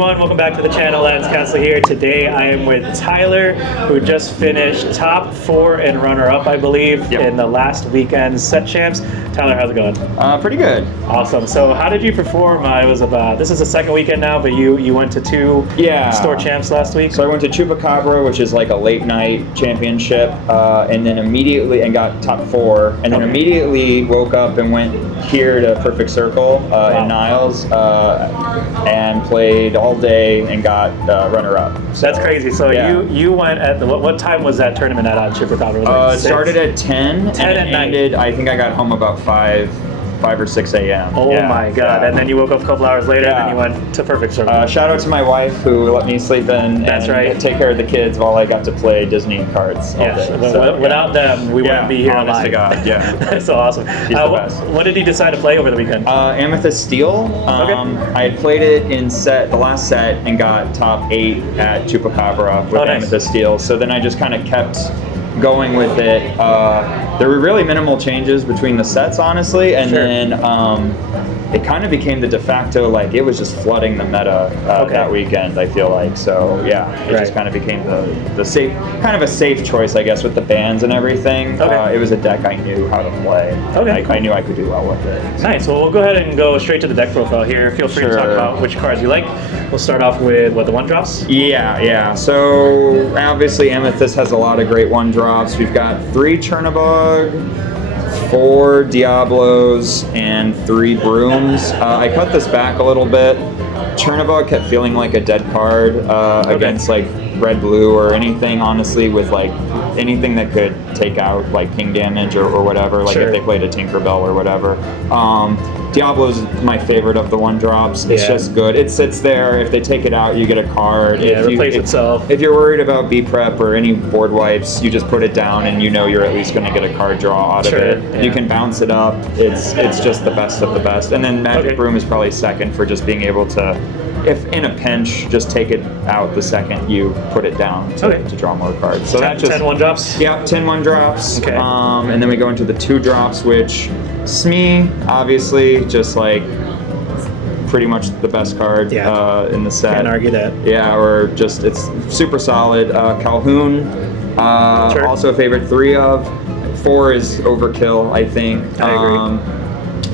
everyone, welcome back to the channel. AladdinsCastle here. Today I am with Tyler, who just finished top 4 and runner-up, I believe, in the last weekend's set champs. Tyler, how's it going? Pretty good. Awesome. So how did you perform? This is the second weekend now, but you went to 2 store champs last week. So I went to Chupacabara, which is like a late night championship, and then immediately got top 4, and then immediately woke up and went here to Perfect Circle in Niles, and played all day and got runner-up. So, that's crazy. So you went at what time was that tournament at Chupacabara? It started at 10 and it ended, I think I got home about 5 or 6 a.m. Oh my God. And then you woke up a couple hours later and then you went to Perfect Circle. Shout out to my wife who let me sleep in and take care of the kids while I got to play Disney cards all day. So, without them, we wouldn't be here honest to God, That's so awesome. She's the best. What did you decide to play over the weekend? Amethyst Steel. I had played it in the last set and got top 8 at Chupacabra with Amethyst Steel. So then I just kind of kept going with it. There were really minimal changes between the sets, honestly, and then it kind of became the de facto, like it was just flooding the meta that weekend, I feel like. So yeah, it just kind of became the safe, kind of a safe choice, I guess, with the bans and everything. It was a deck I knew how to play. I knew I could do well with it. So. Nice. Well, we'll go ahead and go straight to the deck profile here. Feel free to talk about which cards you like. We'll start off with the 1-drops? Yeah. So obviously Amethyst has a lot of great 1-drops. We've got 3 Chernabog, 4 Diablos, and 3 Brooms. I cut this back a little bit. Chernabog kept feeling like a dead card against like red-blue or anything, honestly, with like anything that could take out like ping damage or whatever, like if they played a Tinkerbell or whatever. Diablo's my favorite of the 1-drops. It's just good. It sits there. If they take it out, you get a card. It replaces itself. If you're worried about B prep or any board wipes, you just put it down and you know you're at least going to get a card draw out of it. You can bounce it up. It's just the best of the best. And then Magic Broom is probably second for just being able to, if in a pinch, just take it out the second you put it down to draw more cards. So 10 1-drops? Yeah, 10 1-drops. Okay. And then we go into the 2-drops, which Smee, obviously, just like pretty much the best card in the set. Can't argue that. Yeah, or just it's super solid. Calhoun, also a favorite 3 of. 4 is overkill, I think. I agree.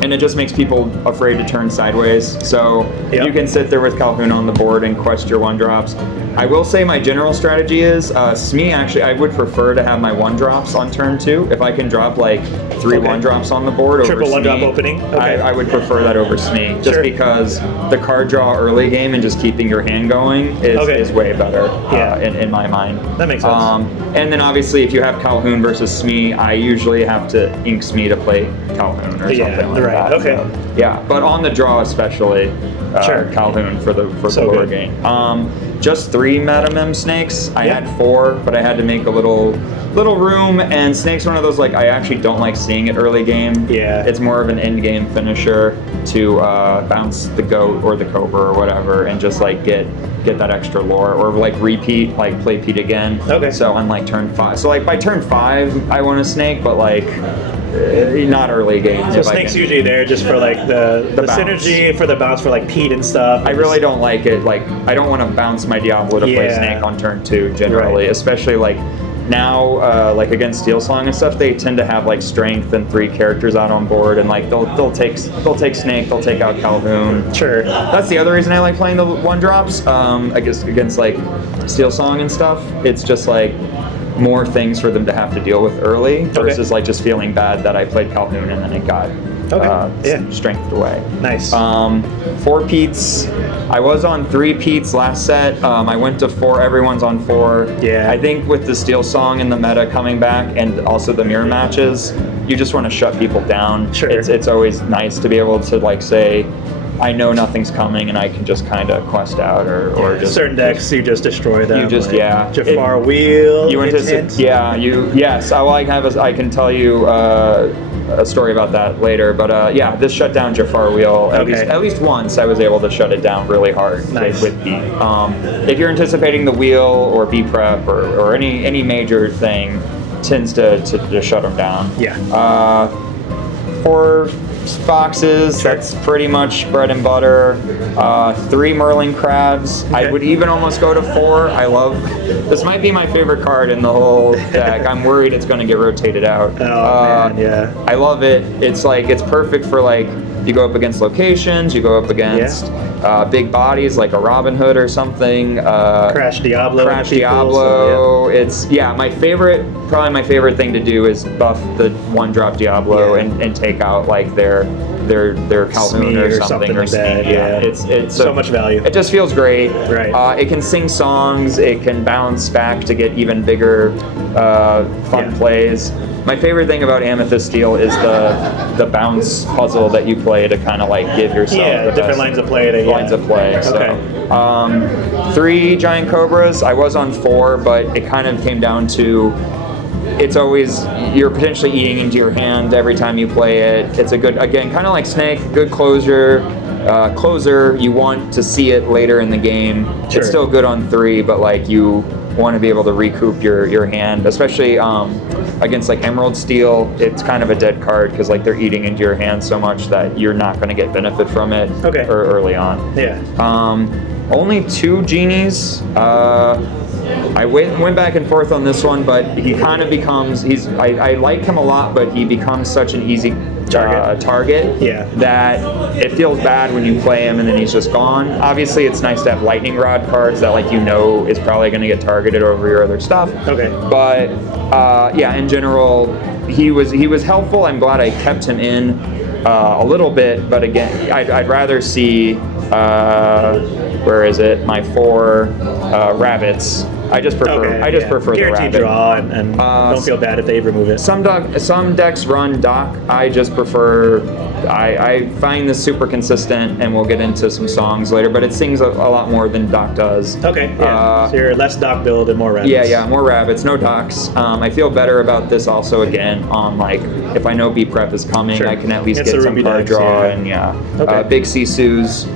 And it just makes people afraid to turn sideways. So you can sit there with Calhoun on the board and quest your 1-drops. I will say my general strategy is, Smee, actually, I would prefer to have my 1-drops on turn 2. If I can drop like 3 1-drops on the board over Triple Smee, 1-drop opening? I would prefer that over Smee, just because the card draw early game and just keeping your hand going is way better in my mind. That makes sense. And then obviously if you have Calhoun versus Smee, I usually have to ink Smee to play Calhoun or something like that. Okay. So, yeah, but on the draw especially, Calhoun for the lower game. Just 3 Madamem snakes. I had 4, but I had to make a little room, and snake's one of those, like, I actually don't like seeing it early game. It's more of an end game finisher to bounce the goat or the cobra or whatever and just like get that extra lore, or like repeat, like play Pete again. So on like turn 5, so like by turn 5 I want a snake, but like not early game. So snake's usually there just for like the synergy, for the bounce for like Pete and stuff. I really don't like it. Like I don't want to bounce my Diablo to play snake on turn 2 generally, especially like now, like against Steel Song and stuff, they tend to have like strength and 3 characters out on board, and like they'll take Snake, they'll take out Calhoun. That's the other reason I like playing the 1-drops. I guess against like Steel Song and stuff, it's just like more things for them to have to deal with early versus like just feeling bad that I played Calhoun and then it got strengthed away. Nice. 4 Pete's. I was on 3 Pete's last set. I went to 4. Everyone's on 4. I think with the Steel Song and the meta coming back, and also the mirror matches, you just want to shut people down. It's always nice to be able to like say, I know nothing's coming and I can just kind of quest out or just certain decks you just destroy them. You just Jafar Wheel. You I can tell you a story about that later, but this shut down Jafar Wheel at least once. I was able to shut it down really hard with B. If you're anticipating the wheel or B prep or any major thing, tends to shut them down. For boxes. Sure. That's pretty much bread and butter. 3 Merlin crabs. Okay. I would even almost go to 4. I love. This might be my favorite card in the whole deck. I'm worried it's going to get rotated out. Oh man, yeah. I love it. It's like it's perfect for like you go up against locations. You go up against big bodies like a Robin Hood or something. Crash Diablo. Crash Diablo. It's my favorite. Probably my favorite thing to do is buff the 1-drop Diablo and take out like their Calhoun Smee or something like that. Smee. Yeah, it's so much value. It just feels great. Right. It can sing songs. It can bounce back to get even bigger, fun plays. My favorite thing about Amethyst Steel is the bounce puzzle that you play to kind of like give yourself the different best lines of play. lines of play. Okay. So, 3 giant cobras. I was on 4, but it kind of came down to it's always you're potentially eating into your hand every time you play it. It's a good, again, kind of like Snake, good closer. You want to see it later in the game. Sure. It's still good on 3, but like you want to be able to recoup your hand, especially against like Emerald Steel. It's kind of a dead card because like they're eating into your hand so much that you're not going to get benefit from it early on. Yeah. Only 2 genies. I went back and forth on this one, but he kind of becomes I like him a lot, but he becomes such an easy target that it feels bad when you play him and then he's just gone. Obviously, it's nice to have lightning rod cards that like is probably going to get targeted over your other stuff. Okay. But in general, he was helpful. I'm glad I kept him in a little bit, but again, I'd rather see where is it? My 4 rabbits. I just prefer the guaranteed rabbit. draw and don't feel bad if they remove it. Some decks run Doc. I just prefer. I find this super consistent, and we'll get into some songs later. But it sings a lot more than Doc does. Okay. Yeah. So you're less Doc build and more rabbits. Yeah, more rabbits, no Docs. I feel better about this also again on like if I know B prep is coming, I can at least get some card draw and big Sisu's.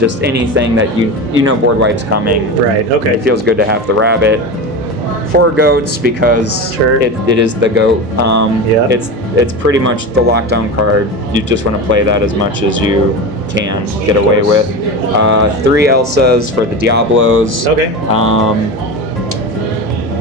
Just anything that you know board wipe's coming. Right, okay. It feels good to have the rabbit. 4 goats because it is the goat. It's pretty much the lockdown card. You just want to play that as much as you can get away with. 3 Elsas for the Diablos. Okay.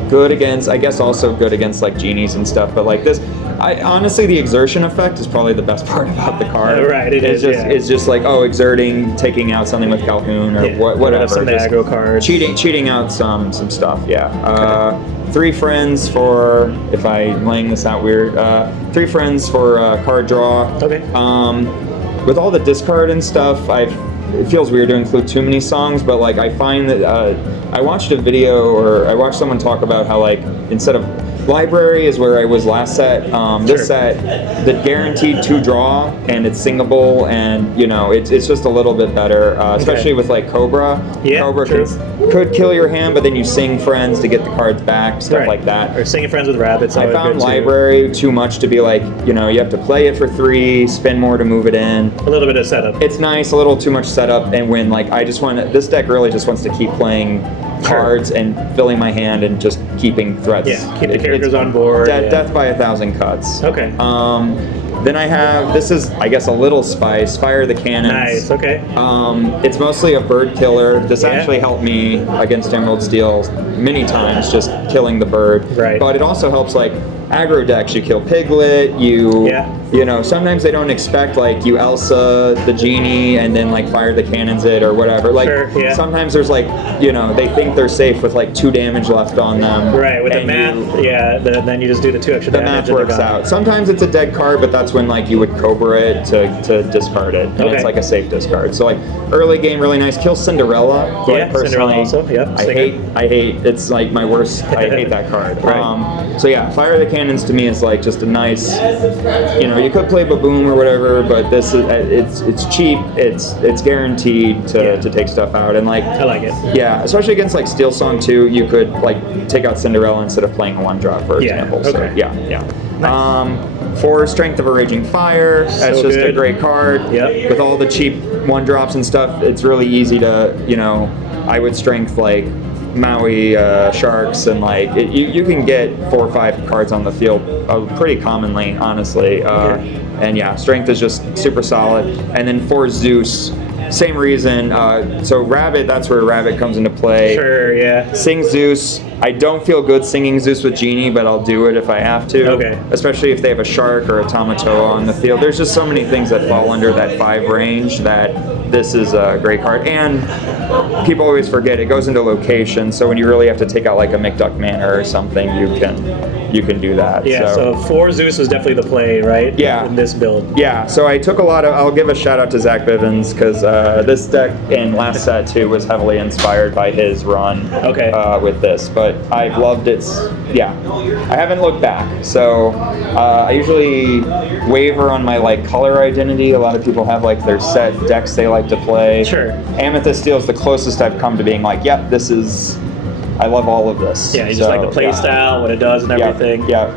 Good against, I guess also good against like genies and stuff, but like this, honestly, the exertion effect is probably the best part about the card. Right, It's just like, exerting, taking out something with Calhoun or whatever. Some aggro cards. Cheating out some stuff, 3 friends for, if I'm laying this out weird, 3 friends for card draw. Okay. With all the discard and stuff, it feels weird to include too many songs, but like I find that I watched a video or I watched someone talk about how like instead of library is where I was last set. This set, the guaranteed 2 draw and it's singable and it's just a little bit better, especially with like Cobra. Cobra could kill your hand, but then you sing friends to get the cards back, stuff like that. Or singing friends with rabbits. I found library too much to be like, you have to play it for 3, spend more to move it in. A little bit of setup. It's nice, a little too much setup, and when like this deck really just wants to keep playing cards and filling my hand and just keeping threats. Yeah, keep the characters on board. Death by 1,000 cuts. Okay. Then I have, this is, I guess, a little spice, Fire the Cannons. Nice, okay. It's mostly a bird killer. This actually helped me against Emerald Steel many times, just killing the bird. Right. But it also helps, like, aggro decks. You kill Piglet, sometimes they don't expect, like, you Elsa the Genie and then, like, Fire the Cannons it or whatever. Like, sometimes there's, like, they think they're safe with, like, 2 damage left on them. Right, with the math, then you just do the 2 extra damage. The math works out. Sometimes it's a dead card, but that's when, like, you would Cobra it to discard it. And it's, like, a safe discard. So, like, early game, really nice. Kill Cinderella. Cinderella also, I hate, it's, like, my worst, I hate that card. Right. So, Fire the Cannons to me is, like, just a nice, you could play Baboom or whatever, but this is, it's cheap, it's guaranteed to take stuff out. And, like, I like it. Yeah, especially against, like, Steel Song 2, you could, like, take out Cinderella instead of playing a 1-drop, for example. Okay. So, nice. 4 Strength of a Raging Fire. That's just a great card. Yep. With all the cheap 1-drops and stuff, it's really easy to, I would strength like Maui Sharks, and like you can get 4 or 5 cards on the field pretty commonly, honestly. And yeah, strength is just super solid. And then for Zeus, same reason. So Rabbit, that's where Rabbit comes into play. Sure, yeah. Sing Zeus. I don't feel good singing Zeus with Genie, but I'll do it if I have to. Okay. Especially Especially if they have a Shark or a Tamatoa on the field. There's just so many things that fall under that 5 range that this is a great card. And people always forget it goes into location, so when you really have to take out like a McDuck Manor or something, you can do that. Yeah, so 4 Zeus was definitely the play, right? Yeah. In this build. Yeah, so I took a lot of, I'll give a shout out to Zach Bivens, because this deck in last set too was heavily inspired by his run with this, but I've loved it. Yeah, I haven't looked back. So I usually waver on my like color identity. A lot of people have like their set decks they like to play. Sure. Amethyst Steel is the closest I've come to being like, yep, this is, I love all of this. Yeah, you just like the play style, what it does and everything. Yeah.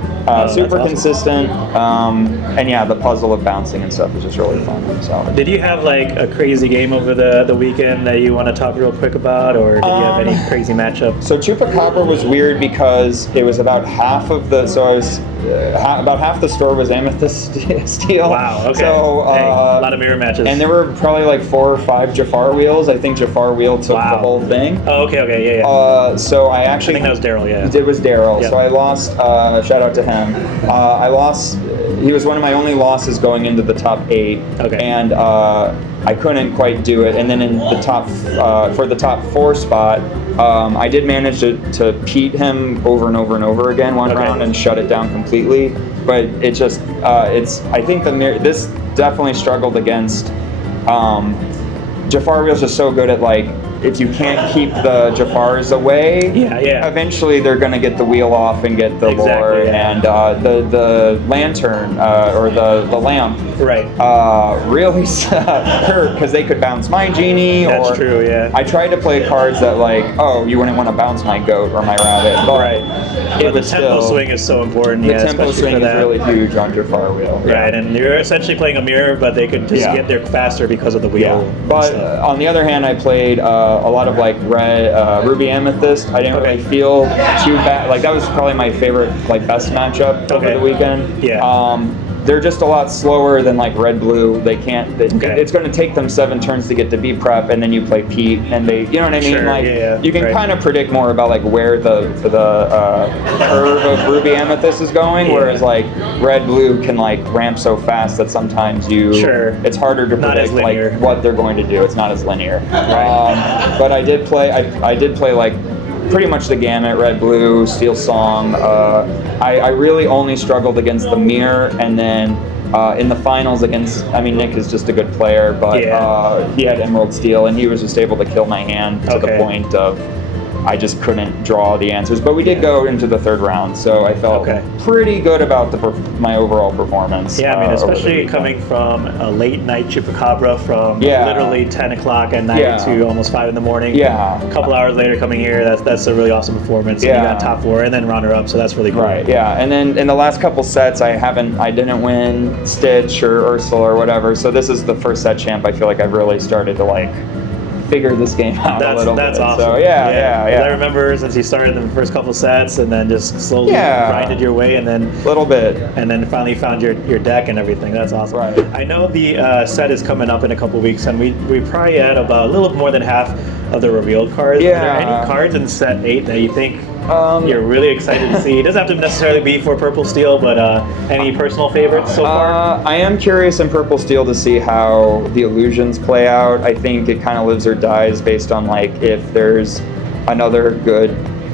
Super awesome. Consistent, and yeah, the puzzle of bouncing and stuff is just really fun. So. Did you have like a crazy game over the weekend that you want to talk real quick about, or did you have any crazy matchups? So Chupacabra was weird because it was about half of the, so I was, about half the store was Amethyst Steel. Wow, okay. So, a lot of mirror matches. And there were probably like 4 or 5 Jafar wheels. I think Jafar wheel took the whole thing. Oh, okay, yeah. So I actually... I think that was Daryl, yeah. It was Daryl. Yep. So I lost, shout out to him. I lost, he was one of my only losses going into the top 8. Okay. And I couldn't quite do it. And then in the top, for the top 4 spot, I did manage to Pete him over and over and over again one round and shut it down completely. But it just, I think this definitely struggled against, Jafar Wheel's just so good at like, if you can't keep the Jafars away, eventually they're going to get the wheel off and get the lore. And the lantern or the lamp really hurt because they could bounce my Genie. That's true, yeah. I tried to play cards that like, oh, you wouldn't want to bounce my goat or my rabbit. But the tempo swing is so important. The tempo swing is really huge on Jafar Wheel. Right, and you're essentially playing a mirror, but they could just get there faster because of the wheel. But on the other hand, I played a lot of like red Ruby Amethyst. I didn't really feel too bad. Like that was probably my favorite, like best matchup over the weekend. They're just a lot slower than like red blue. They can't. It's going to take them 7 turns to get to B prep, and then you play Pete, and they, you know what I mean? Like you can kind of predict more about like where the curve of Ruby Amethyst is going, whereas like red blue can like ramp so fast that sometimes it's harder to predict like what they're going to do. It's not as linear. But I did play. I did play like pretty much the gamut, red, blue, steel song. I really only struggled against the mirror, and then in the finals against, I mean, Nick is just a good player, but he had emerald steel, and he was just able to kill my hand to the point of I just couldn't draw the answers. But we did go into the 3rd round, so I felt pretty good about my overall performance. Yeah, I mean, especially coming from a late night Chupacabra from literally 10 o'clock at night to almost 5 in the morning. Yeah. A couple hours later coming here, that's a really awesome performance. You got top 4 and then runner up, so that's really cool. Right, yeah. And then in the last couple sets, I didn't win Stitch or Ursula or whatever, so this is the first set champ I feel like I've really started to like figure this game out a little bit. That's awesome. So yeah. I remember since you started the first couple sets and then just slowly grinded your way, and then little bit, and then finally found your deck and everything. That's awesome. Right. I know the set is coming up in a couple weeks, and we probably had about a little more than half of the revealed cards. Yeah. Are there any cards in set 8 that you think you're really excited to see? It doesn't have to necessarily be for Purple Steel, but any personal favorites so far? I am curious in Purple Steel to see how the illusions play out. I think it kind of lives or dies based on like if there's another good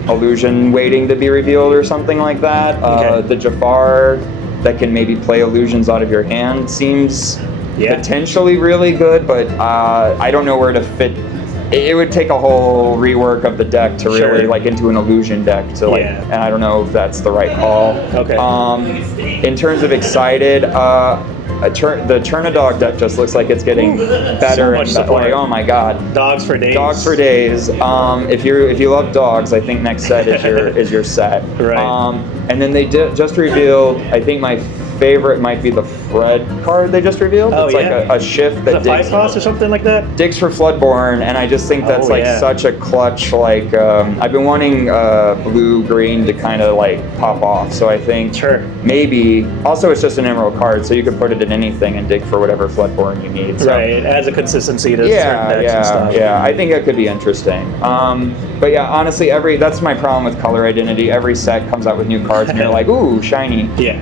illusion waiting to be revealed or something like that. The Jafar that can maybe play illusions out of your hand seems potentially really good, but I don't know where to fit. It would take a whole rework of the deck to really like into an illusion deck to like, and I don't know if that's the right call. In terms of excited, the Chernadog deck just looks like it's getting better and better. Like, oh my god, dogs for days. Dogs for days. If you love dogs, I think next set is your set. Right. And then they just revealed, I think my favorite might be the Fred card they just revealed. Oh, it's like a shift that Is it 5 cost or something like that? digs for Floodborn, and I just think that's such a clutch. Like I've been wanting blue green to kind of like pop off, so I think maybe. Also, it's just an emerald card, so you could put it in anything and dig for whatever Floodborn you need. So, right, it adds a consistency to certain decks and stuff. Yeah, I think it could be interesting. But yeah, honestly, that's my problem with color identity. Every set comes out with new cards, and you're like, ooh, shiny. Yeah.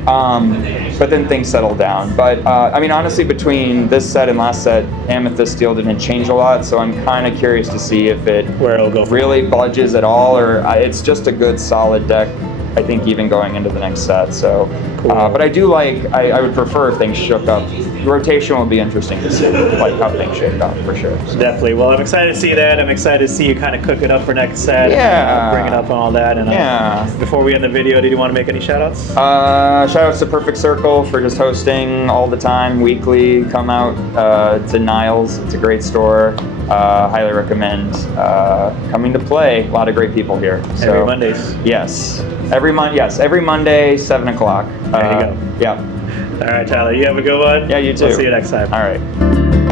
But then things settle down. But I mean, honestly, between this set and last set, Amethyst Steel didn't change a lot, so I'm kind of curious to see if where it'll go really budges at all, or it's just a good solid deck. I think even going into the next set. So, but I do I would prefer if things shook up. Rotation will be interesting to see, like how things shake up for sure. So. Definitely. Well, I'm excited to see that. I'm excited to see you kind of cook it up for next set. Yeah. Bring it up and all that. And before we end the video, did you want to make any shout outs? Shout outs to Perfect Circle for just hosting all the time, weekly. Come out to Niles. It's a great store. Highly recommend coming to play. A lot of great people here. So, every Mondays. Yes. Every Monday, 7 o'clock. There you go. Yeah. All right, Tyler. You have a good one. Yeah, you too. We'll see you next time. All right.